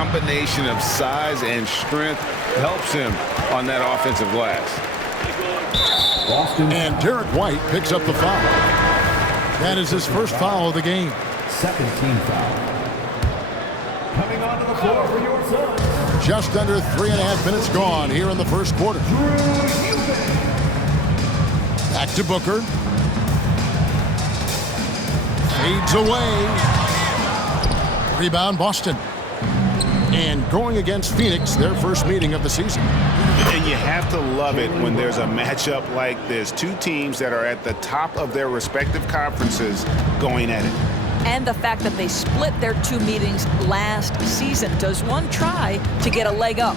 combination of size and strength helps him on that offensive glass. And Derek White picks up the foul. That is his first foul of the game. Second team foul. Coming onto the floor for your son. Just under 3.5 minutes gone here in the first quarter. Back to Booker. Fades away. Rebound Boston. And going against Phoenix, their first meeting of the season. And you have to love it when there's a matchup like this. Two teams that are at the top of their respective conferences going at it. And the fact that they split their two meetings last season. Does one try to get a leg up?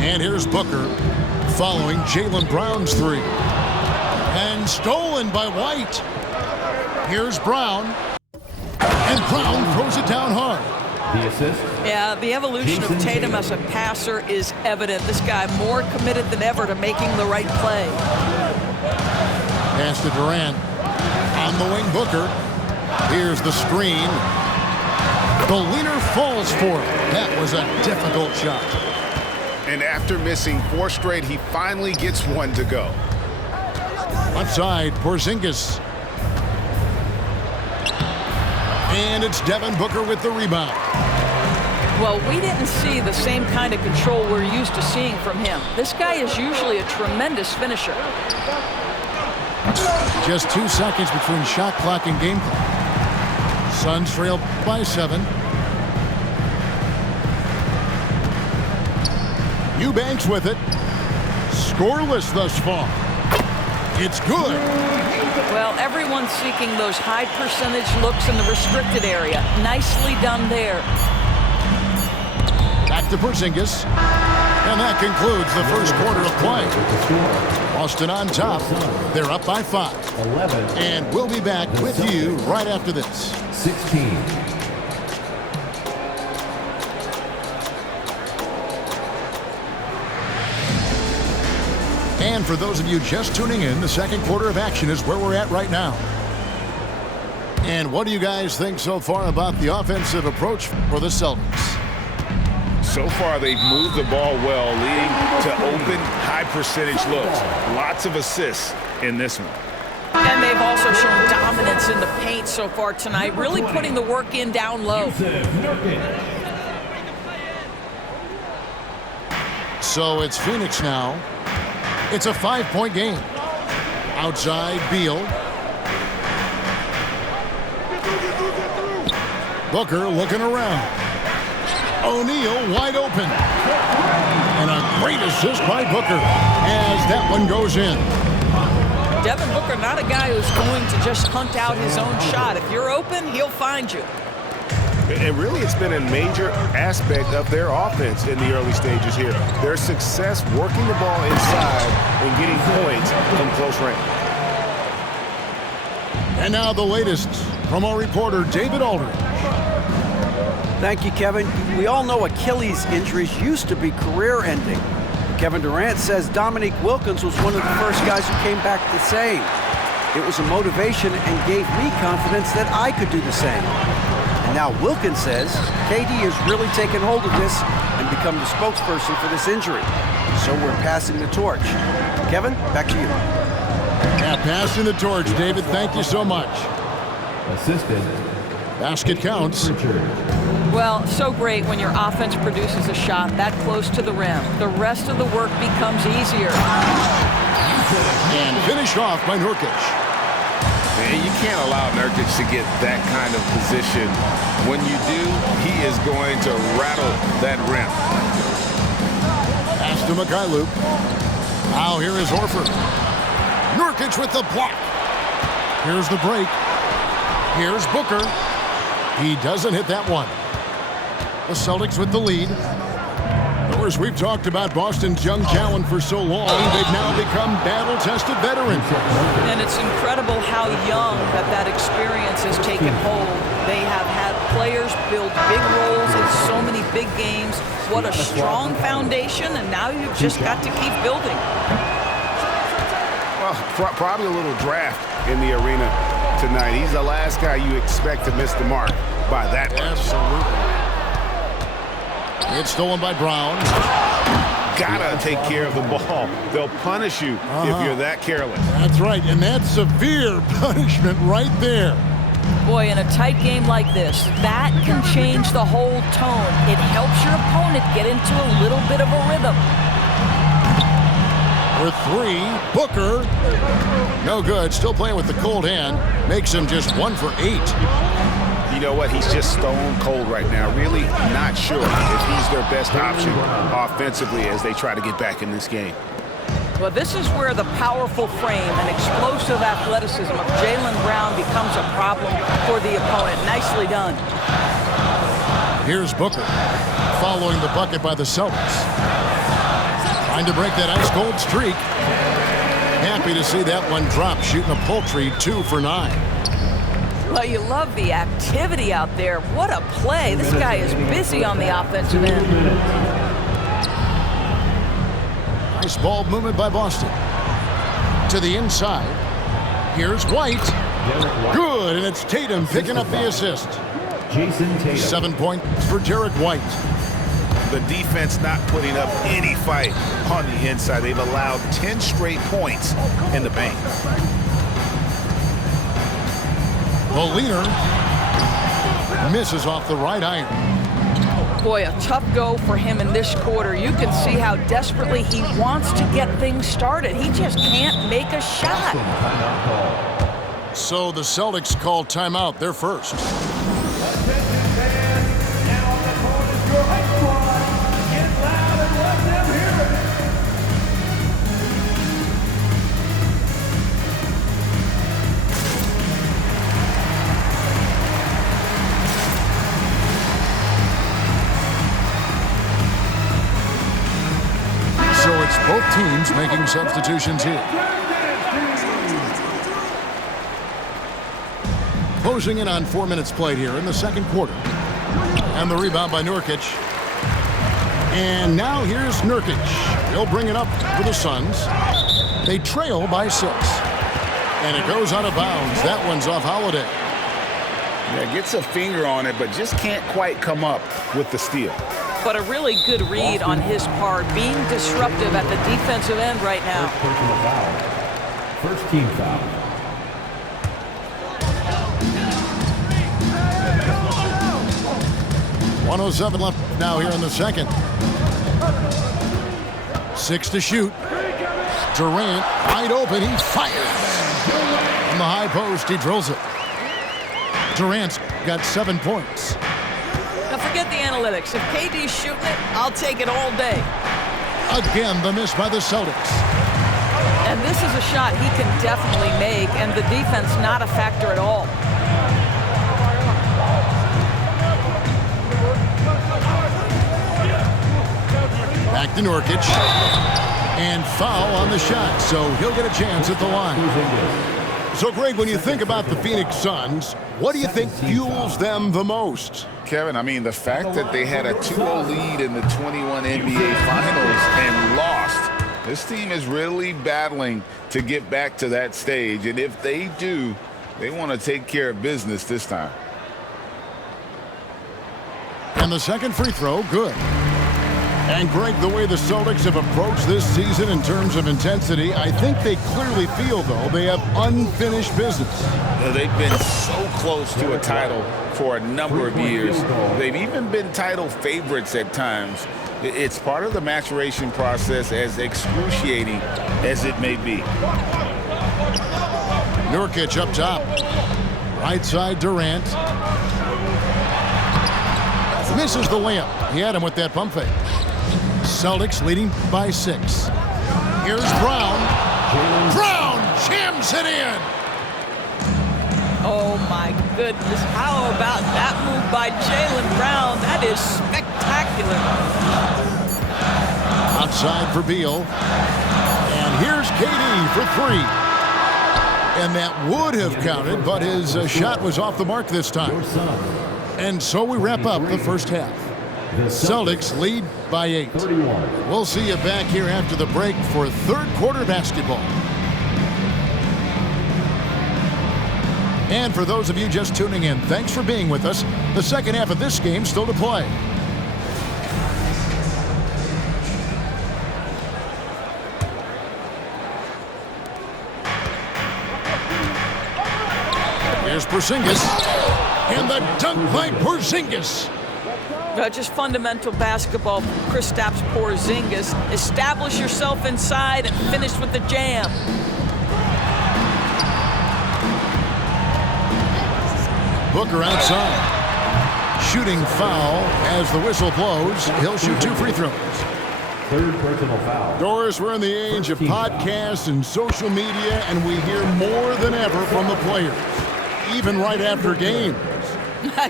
And here's Booker following Jaylen Brown's three. And stolen by White. Here's Brown. And Brown throws it down hard. The assist. Yeah, the evolution of Tatum as a passer is evident. This guy more committed than ever to making the right play. Pass to Durant. On the wing, Booker. Here's the screen. The leaner falls for it. That was a difficult shot. And after missing 4 straight, he finally gets one to go. Outside, Porzingis. And it's Devin Booker with the rebound. Well, we didn't see the same kind of control we're used to seeing from him. This guy is usually a tremendous finisher. Just 2 seconds between shot clock and game clock. Suns trail by 7. Eubanks with it. Scoreless thus far. It's good. Well, everyone's seeking those high percentage looks in the restricted area. Nicely done there. Back to Porzingis. And that concludes the first quarter of play. Boston on top. They're up by 5. 11. And we'll be back with you right after this. 16. And for those of you just tuning in, the second quarter of action is where we're at right now. And what do you guys think so far about the offensive approach for the Celtics? So far, they've moved the ball well, leading to open, high-percentage looks. Lots of assists in this one. And they've also shown dominance in the paint so far tonight, really putting the work in down low. So it's Phoenix now. It's a 5-point game. Outside, Beal. Booker looking around. O'Neal wide open. And a great assist by Booker as that one goes in. Devin Booker, not a guy who's going to just hunt out his own shot. If you're open, he'll find you. And really, it's been a major aspect of their offense in the early stages here. Their success working the ball inside and getting points from close range. And now the latest from our reporter, David Aldridge. Thank you, Kevin. We all know Achilles injuries used to be career-ending. Kevin Durant says Dominique Wilkins was one of the first guys who came back the same. It was a motivation and gave me confidence that I could do the same. And now Wilkins says KD has really taken hold of this and become the spokesperson for this injury. So we're passing the torch. Kevin, back to you. Yeah, passing the torch, David. Thank you so much. Assisted. Basket counts. Well, so great when your offense produces a shot that close to the rim. The rest of the work becomes easier. And finished off by Nurkic. And you can't allow Nurkic to get that kind of position. When you do, he is going to rattle that rim. Pass to Mikhailuk. Now here is Horford. Nurkic with the block. Here's the break. Here's Booker. He doesn't hit that one. The Celtics with the lead. Of course, we've talked about Boston's young talent for so long. They've now become battle-tested veterans. And it's incredible how young that experience has taken hold. They have had players build big roles in so many big games. What a strong foundation, and now you've just got to keep building. Well, probably a little draft in the arena tonight. He's the last guy you expect to miss the mark by that much. Absolutely. It's stolen by Brown. Gotta take care of the ball. They'll punish you if you're that careless. That's right, and that's severe punishment right there. Boy, in a tight game like this, that can change the whole tone. It helps your opponent get into a little bit of a rhythm. For three, Booker. No good, still playing with the cold hand. Makes him just 1 for 8. You know what? He's just stone cold right now. Really not sure if he's their best option offensively as they try to get back in this game. Well, this is where the powerful frame and explosive athleticism of Jaylen Brown becomes a problem for the opponent. Nicely done. Here's Booker, following the bucket by the Celtics. Trying to break that ice-cold streak. Happy to see that one drop, shooting a paltry 2 for 9. Well, you love the activity out there. What a play. This guy is busy on the offensive end. Nice ball movement by Boston. To the inside. Here's White. Good, and it's Tatum picking up the assist. Jason Tatum. 7 points for Derek White. The defense not putting up any fight on the inside. They've allowed 10 straight points in the paint. The leader misses off the right iron. Boy, a tough go for him in this quarter. You can see how desperately he wants to get things started. He just can't make a shot. So the Celtics call timeout. They're first. So it's both teams making substitutions here. Closing in on 4 minutes played here in the second quarter. And the rebound by Nurkic. And now here's Nurkic. He'll bring it up for the Suns. They trail by 6. And it goes out of bounds. That one's off Holiday. Yeah, gets a finger on it, but just can't quite come up with the steal. But a really good read on his part, being disruptive at the defensive end right now. First team foul. .107 left now here in the second. 6 to shoot. Durant wide open. He fires. From the high post, he drills it. Durant's got 7 points. Now forget the analytics. If KD's shooting it, I'll take it all day. Again, the miss by the Celtics. And this is a shot he can definitely make, and the defense not a factor at all. Back to Nurkic. And foul on the shot, so he'll get a chance at the line. So, Greg, when you think about the Phoenix Suns, what do you think fuels them the most? Kevin, I mean, the fact that they had a 2-0 lead in the 21 NBA Finals and lost. This team is really battling to get back to that stage, and if they do, they want to take care of business this time. And the second free throw, good. And Greg, the way the Celtics have approached this season in terms of intensity, I think they clearly feel, though, they have unfinished business. They've been so close to a title for a number of years. They've even been title favorites at times. It's part of the maturation process, as excruciating as it may be. Nurkic up top. Right side, Durant. Misses the layup. He had him with that pump fake. Celtics leading by 6. Here's Brown. Brown jams it in. Oh, my goodness. How about that move by Jaylen Brown? That is spectacular. Outside for Beal. And here's KD for 3. And that would have counted, but his shot was off the mark this time. And so we wrap up the first half. Celtics lead by 8. We'll see you back here after the break for third quarter basketball. And for those of you just tuning in, thanks for being with us. The second half of this game still to play. Here's Porzingis. And the dunk by Porzingis. Just fundamental basketball from Kristaps Porzingis. Establish yourself inside and finish with the jam. Booker outside. Shooting foul as the whistle blows. He'll shoot 2 free throws. Third personal foul. Doris, we're in the age of podcasts and social media, and we hear more than ever from the players, even right after games.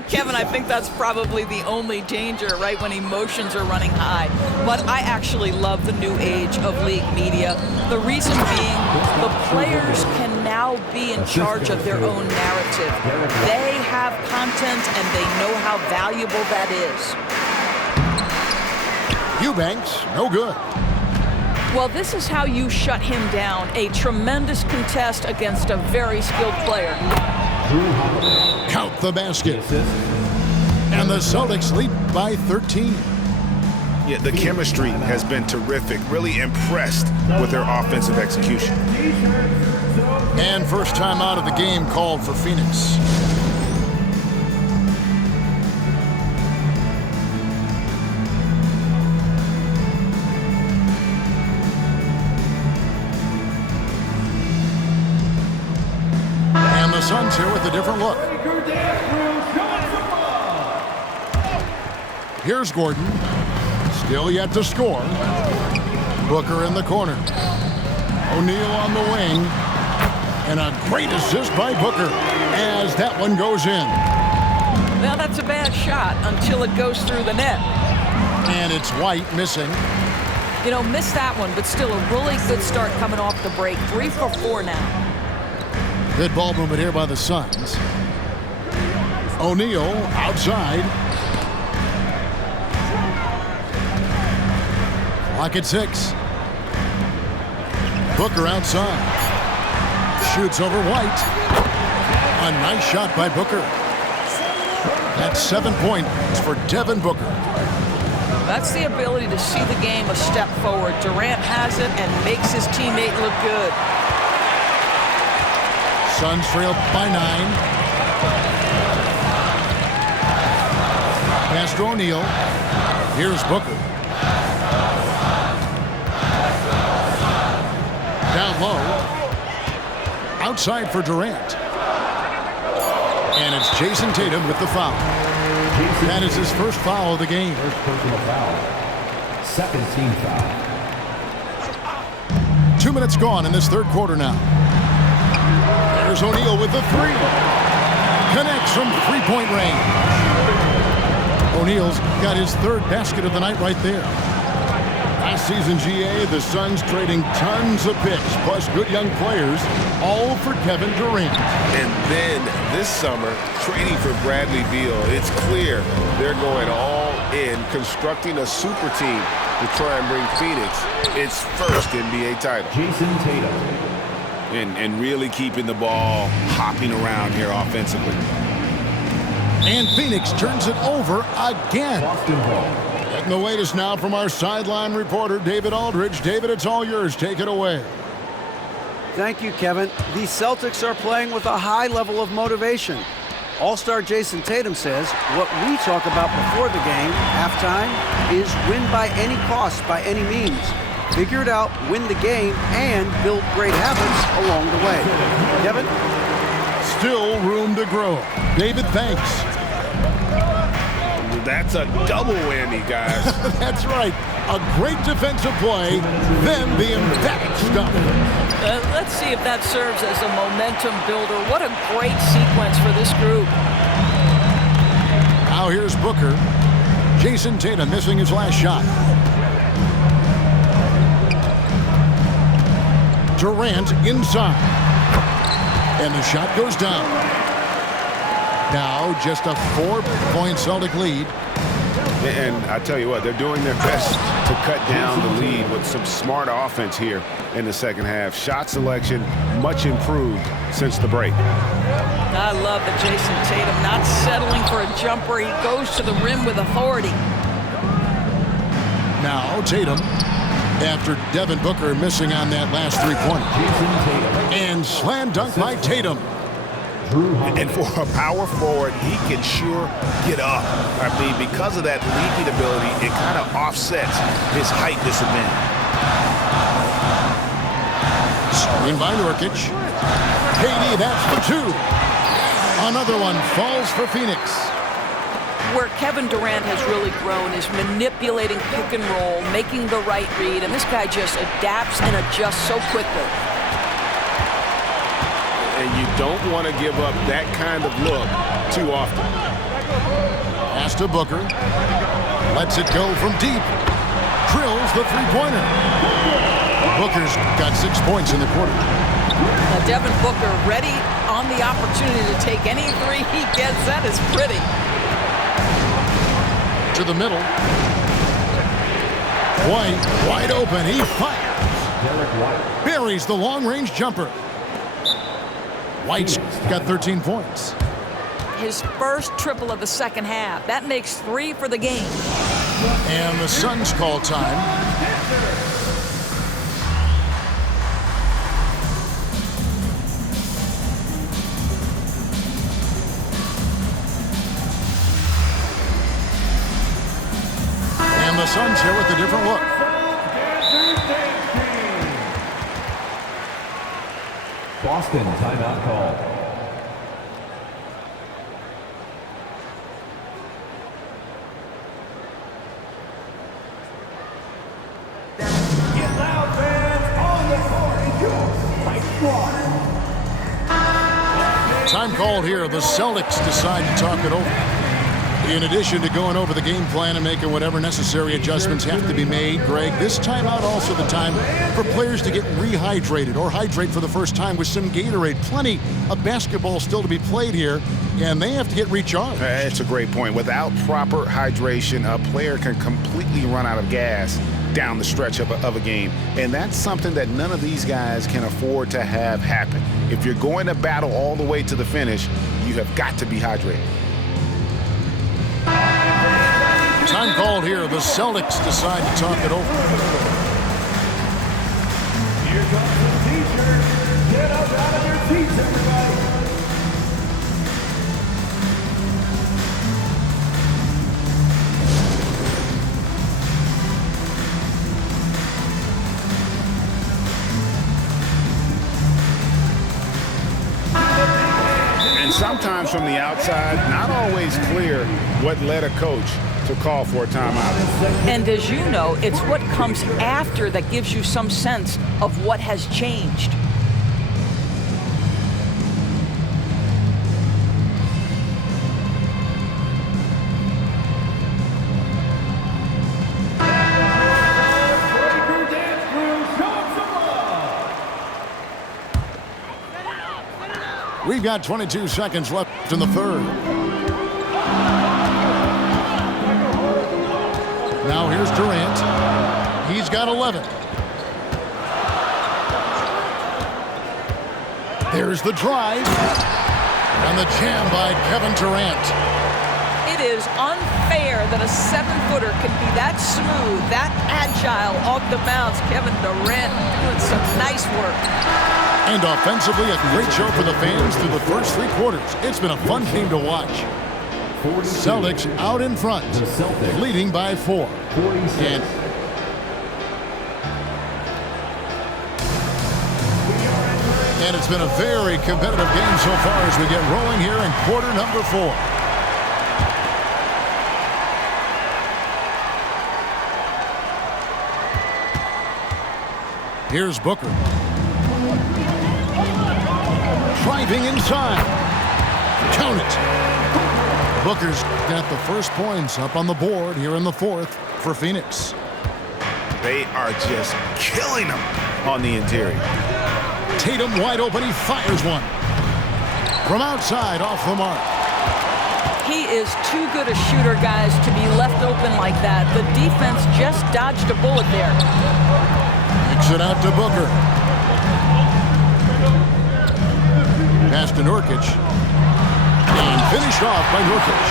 Kevin, I think that's probably the only danger, right, when emotions are running high. But I actually love the new age of league media. The reason being, the players can now be in charge of their own narrative. They have content, and they know how valuable that is. Eubanks, no good. Well, this is how you shut him down. A tremendous contest against a very skilled player. Count the basket. And the Celtics lead by 13. Yeah, the chemistry has been terrific. Really impressed with their offensive execution. And first time out of the game called for Phoenix. And the Suns here with a different look. Here's Gordon. Still yet to score. Booker in the corner. O'Neal on the wing. And a great assist by Booker as that one goes in. Now that's a bad shot until it goes through the net. And it's White missing. You know, missed that one, but still a really good start coming off the break. 3 for 4 now. Good ball movement here by the Suns. O'Neal outside. Clock at 6. Booker outside. Shoots over White. A nice shot by Booker. That's 7 points for Devin Booker. That's the ability to see the game a step forward. Durant has it and makes his teammate look good. Suns trail by 9. Pass to O'Neal. Here's Booker. Down low. Outside for Durant. And it's Jason Tatum with the foul. That is his first foul of the game. First personal foul. Second team foul. 2 minutes gone in this third quarter now. There's O'Neal with the 3. Connects from three-point range. O'Neal's got his third basket of the night right there. Last season, GA, the Suns trading tons of picks, plus good young players, all for Kevin Durant. And then this summer, trading for Bradley Beal. It's clear they're going all in, constructing a super team to try and bring Phoenix its first NBA title. Jason Tatum. And really keeping the ball hopping around here offensively. And Phoenix turns it over again. Boston Hall. Getting the latest now from our sideline reporter, David Aldridge. David, it's all yours. Take it away. Thank you, Kevin. The Celtics are playing with a high level of motivation. All-star Jason Tatum says what we talk about before the game, halftime, is win by any cost, by any means. Figure it out, win the game, and build great habits along the way. Kevin? Still room to grow. David, thanks. That's a double whammy, guys. That's right. A great defensive play, then the emphatic stuff. Let's see if that serves as a momentum builder. What a great sequence for this group. Now here's Booker. Jason Tatum missing his last shot. Durant inside. And the shot goes down. Now just a 4-point Celtic lead. And I tell you what, they're doing their best to cut down the lead with some smart offense here in the second half. Shot selection much improved since the break. I love that Jason Tatum not settling for a jumper. He goes to the rim with authority. Now Tatum, after Devin Booker missing on that last 3-pointer. And slam dunk by Tatum. And for a power forward, he can sure get up. I mean, because of that leaping ability, it kind of offsets his height disadvantage. Screen by Nurkic. KD, that's for two. Another one falls for Phoenix. Where Kevin Durant has really grown is manipulating pick and roll, making the right read, and this guy just adapts and adjusts so quickly. And you don't want to give up that kind of look too often. Pass to Booker. Lets it go from deep. Drills the three-pointer. Booker's got 6 points in the quarter. Now Devin Booker ready on the opportunity to take any three he gets. That is pretty. To the middle. White, wide open. He fires. Buries the long-range jumper. White's got 13 points. His first triple of the second half. That makes 3 for the game. And the Suns call time. And the Suns here with a different look. Boston timeout call. Get loud, fans! On the court is your Mike Squad. Time called here. The Celtics decide to talk it over. In addition to going over the game plan and making whatever necessary adjustments have to be made, Greg, this timeout also the time for players to get rehydrated or hydrate for the first time with some Gatorade. Plenty of basketball still to be played here, and they have to get recharged. That's a great point. Without proper hydration, a player can completely run out of gas down the stretch of a game. And that's something that none of these guys can afford to have happen. If you're going to battle all the way to the finish, you have got to be hydrated. Time called here. The Celtics decide to talk it over. Here comes the teacher. Get up out of your seats, everybody. And sometimes from the outside, not always clear what led a coach to call for a timeout. And as you know, it's what comes after that gives you some sense of what has changed. We've got 22 seconds left in the third. Now here's Durant. He's got 11. There's the drive. And the jam by Kevin Durant. It is unfair that a 7-footer can be that smooth, that agile off the bounce. Kevin Durant doing some nice work. And offensively, a great show for the fans through the first 3 quarters. It's been a fun game to watch. Celtics out in front, leading by 4. And it's been a very competitive game so far as we get rolling here in quarter number 4. Here's Booker. Driving inside. Count it. Booker's got the first points up on the board here in the 4th for Phoenix. They are just killing them on the interior. Tatum wide open. He fires one. From outside, off the mark. He is too good a shooter, guys, to be left open like that. The defense just dodged a bullet there. Kicks it out to Booker. Pass to Nurkic. And finished off by Nurkic.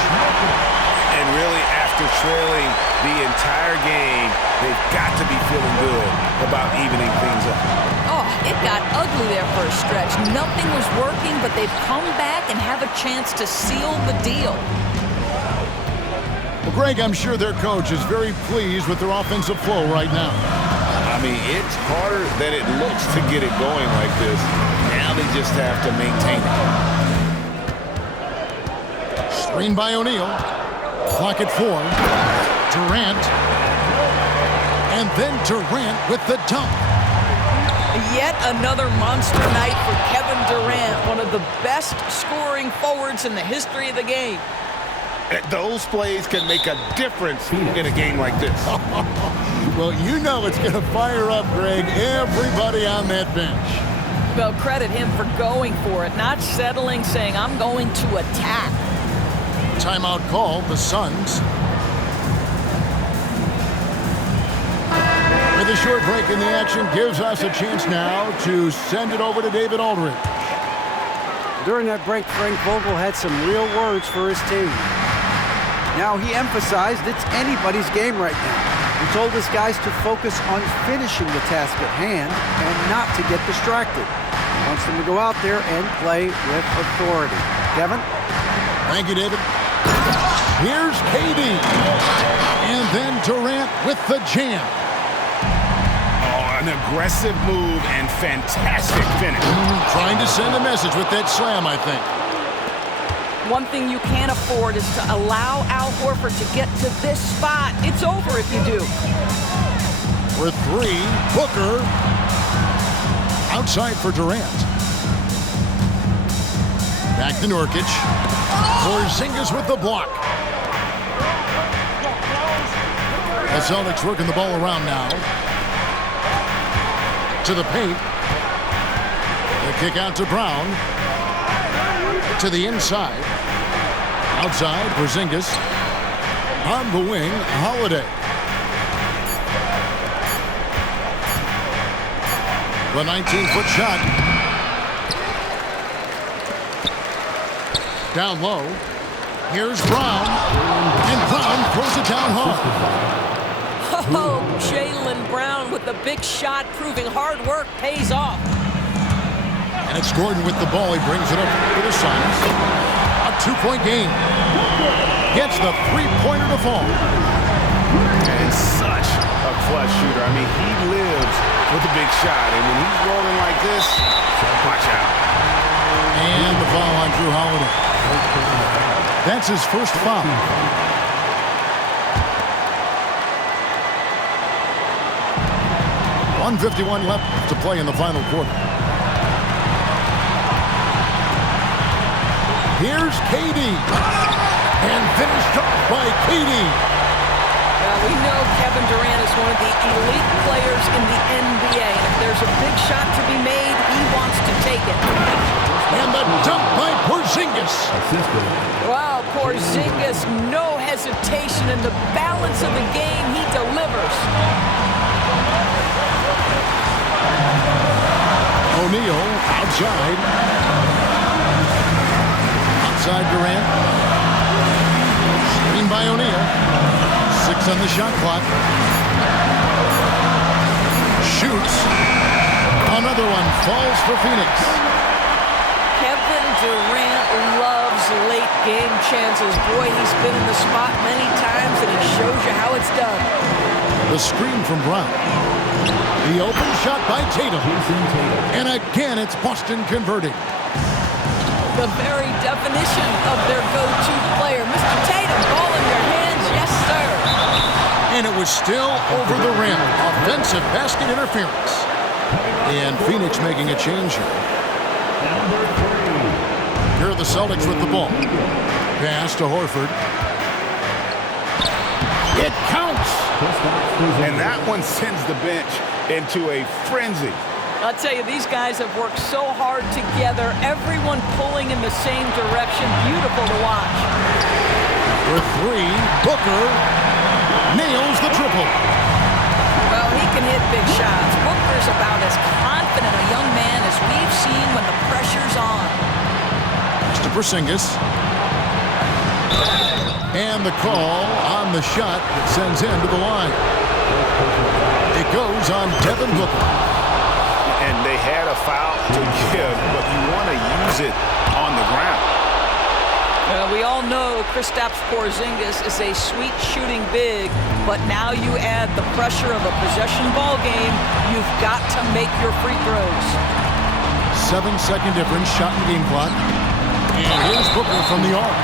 And really, after trailing the entire game, they've got to be feeling good about evening things up. Oh, It got ugly there for a stretch. Nothing was working, but they've come back and have a chance to seal the deal. Well, Greg, I'm sure their coach is very pleased with their offensive flow right now. I mean, it's harder than it looks to get it going like this. Now they just have to maintain it. Screen by O'Neal. Clock at 4. Durant. And then Durant with the dunk. Yet another monster night for Kevin Durant, one of the best scoring forwards in the history of the game. Those plays can make a difference in a game like this. Well, you know it's going to fire up, Greg, everybody on that bench. Well, credit him for going for it, not settling, saying, I'm going to attack. Timeout called, the Suns. With a short break in the action gives us a chance now to send it over to David Aldridge. During that break, Frank Vogel had some real words for his team. Now, he emphasized it's anybody's game right now. He told his guys to focus on finishing the task at hand and not to get distracted. He wants them to go out there and play with authority. Kevin? Thank you, David. Here's KD. And then Durant with the jam. An aggressive move and fantastic finish. Trying to send a message with that slam, I think. One thing you can't afford is to allow Al Horford to get to this spot. It's over if you do. For 3, Booker. Outside for Durant. Back to Nurkic. Porzingis with the block. The Celtics working the ball around now. To the paint. The kick out to Brown. To the inside. Outside, Porzingis. On the wing, Holiday. The 19-foot shot. Down low. Here's Brown. And Brown throws it down hard. Oh, Jaylen Brown with the big shot, proving hard work pays off. And it's Gordon with the ball. He brings it up to the Suns. A 2-point game. Gets the 3-pointer to fall. And such a clutch shooter. I mean, he lives with a big shot. And when he's rolling like this, watch out. And the foul on Drew Holiday. That's his first foul. 1:51 left to play in the final quarter. Here's KD. And finished off by KD. We know Kevin Durant is one of the elite players in the NBA. And if there's a big shot to be made, he wants to take it. And the dunk by Porzingis. Wow, Porzingis, no hesitation in the balance of the game. He delivers. O'Neal outside. Outside Durant. Screen by O'Neal. 6 on the shot clock. Shoots. Another one falls for Phoenix. Kevin Durant loves late game chances. Boy, he's been in the spot many times, and he shows you how it's done. The screen from Brown. The open shot by Tatum. And again, it's Boston converting. The very definition of their go-to player. Mr. Tatum, ball in your hands. Yes, sir. And it was still over the rim. Offensive basket interference. And Phoenix making a change here. Here are the Celtics with the ball. Pass to Horford. It counts. And that one sends the bench into a frenzy. I'll tell you, these guys have worked so hard together. Everyone pulling in the same direction. Beautiful to watch. For 3, Booker nails the triple. Well, he can hit big shots. Booker's about as confident a young man as we've seen when the pressure's on. To Porzingis. And the call on the shot that sends him to the line. It goes on Devin Booker. And they foul to give, but you want to use it on the ground. We all know Kristaps Porzingis is a sweet shooting big, but now you add the pressure of a possession ball game. You've got to make your free throws. 7-second difference, shot and game clock. And here's Booker from the arc.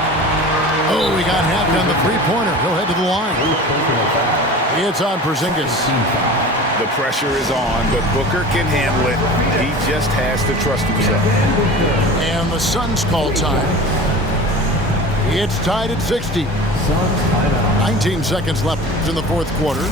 Oh, he got hacked on the three-pointer. He'll head to the line. It's on Porzingis. The pressure is on, but Booker can handle it. He just has to trust himself. And the Suns call time. It's tied at 60. 19 seconds left in the fourth quarter.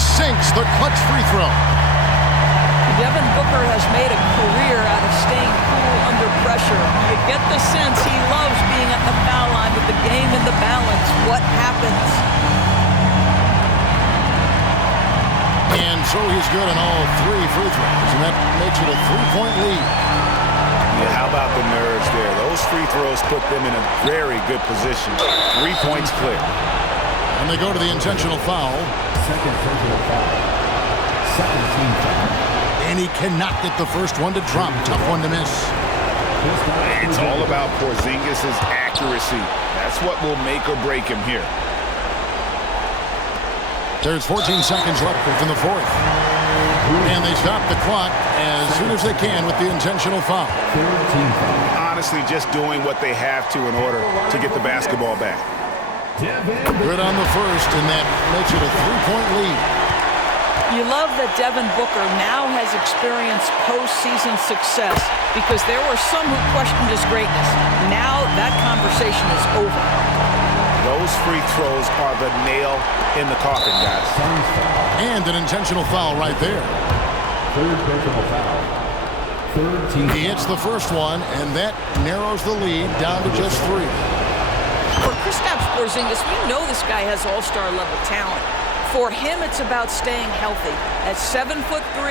Sinks the clutch free throw. Devin Booker has made a career out of staying cool under pressure. You get the sense he loves being at the foul line with the game in the balance. What happens? And so he's good on all 3 free throws, and that makes it a 3-point lead. Yeah, how about the nerves there? Those free throws put them in a very good position. 3 points clear. And they go to the intentional foul. Second personal foul. Second team foul. And he cannot get the first one to drop. Tough one to miss. It's all about Porzingis' accuracy. That's what will make or break him here. There's 14 seconds left in the fourth. And they stop the clock as soon as they can with the intentional foul. Third team foul. Honestly, just doing what they have to in order to get the basketball back. Good on the first, and that makes it a 3-point lead. You love that Devin Booker now has experienced postseason success because there were some who questioned his greatness. Now that conversation is over. Those free throws are the nail in the coffin, guys. And an intentional foul right there. Third personal foul. Third team. He hits the first one, and that narrows the lead down to just 3. For Kristaps Porzingis, we know this guy has all-star level talent. For him, it's about staying healthy. At 7'3",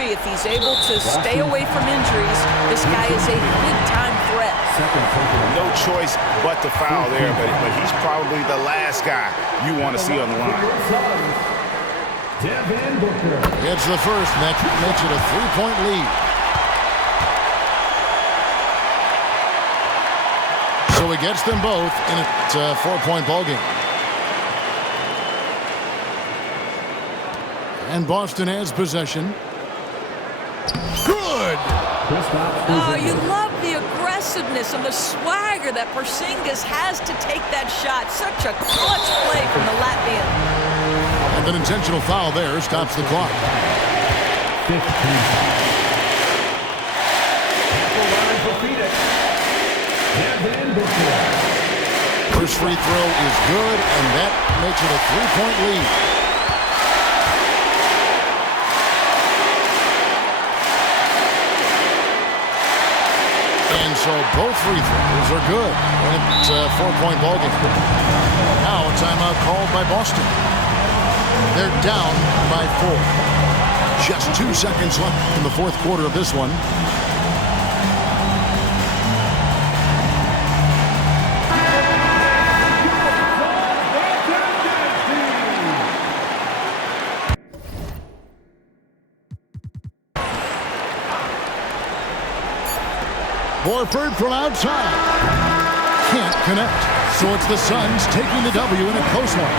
if he's able to stay away from injuries, this guy is a big-time threat. No choice but to foul there, but he's probably the last guy you want to see on the line. Devin Booker. It's the first, and that makes it a 3-point lead. So he gets them both, and it's a 4-point ball game. And Boston has possession. Good! Oh, you love the aggressiveness and the swagger that Porzingis has to take that shot. Such a clutch play from the Latvian. And an intentional foul there stops the clock. 15. First free throw is good, and that makes it a 3-point lead. And so both free throws are good, and it's a 4-point ball game. Now a timeout called by Boston. They're down by 4. Just 2 seconds left in the fourth quarter of this one. Horford from outside. Can't connect. So it's the Suns taking the W in a close one.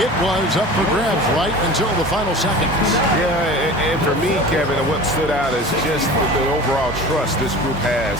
It was up for grabs right until the final seconds. Yeah, and for me, Kevin, what stood out is just the overall trust this group has